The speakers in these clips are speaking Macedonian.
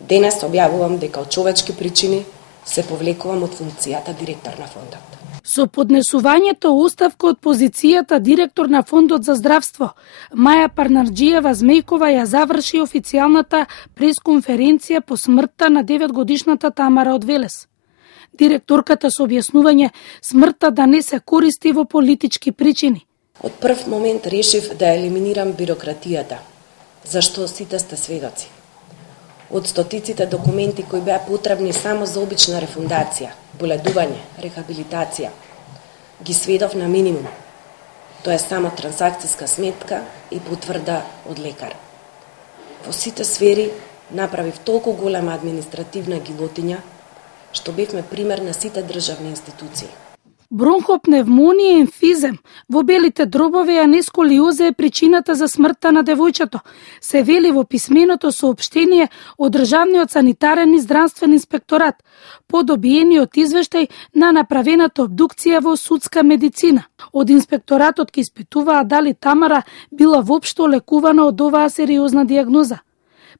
Денес објавувам дека од човечки причини се повлекувам од функцијата директор на фондот. Со поднесувањето оставка од позицијата директор на Фондот за здравство, Маја Парнарџиева Змејкова ја заврши официјалната пресконференција по смртта на 9-годишната Тамара од Велес. Директорката со објаснување смртта да не се користи во политички причини. Од прв момент решив да елиминирам бирократијата, зашто сите сте сведоци. Од стотиците документи кои беа потребни само за обична рефундација, боледување, рехабилитација, ги сведов на минимум. Тоа е само трансакциска сметка и потврда од лекар. Во сите сфери направив толку голема административна гилотиња, што бевме пример на сите државни институции. Бронхопневмонија и емфизем во белите дробови, а не сколиоза е причината за смртта на девојчето, се вели во писменото соопштение од Државниот санитарен и здравствен инспекторат по добиениот извештај на направената обдукција во судска медицина. Од инспекторатот ке испитуваа дали Тамара била воопшто лекувана од оваа сериозна диагноза.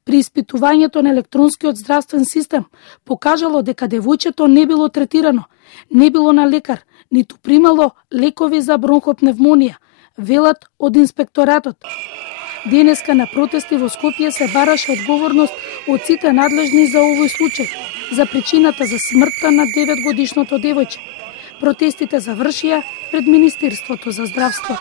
При испитувањето на електронскиот здравствен систем покажало дека девојчето не било третирано, не било на лекар, ниту примало лекови за бронхопневмонија, велат од инспекторатот. Денеска на протести во Скопје се бараше одговорност од сите надлежни за овој случај, за причината за смртта на 9-годишното девојче. Протестите завршија пред Министерството за здравство.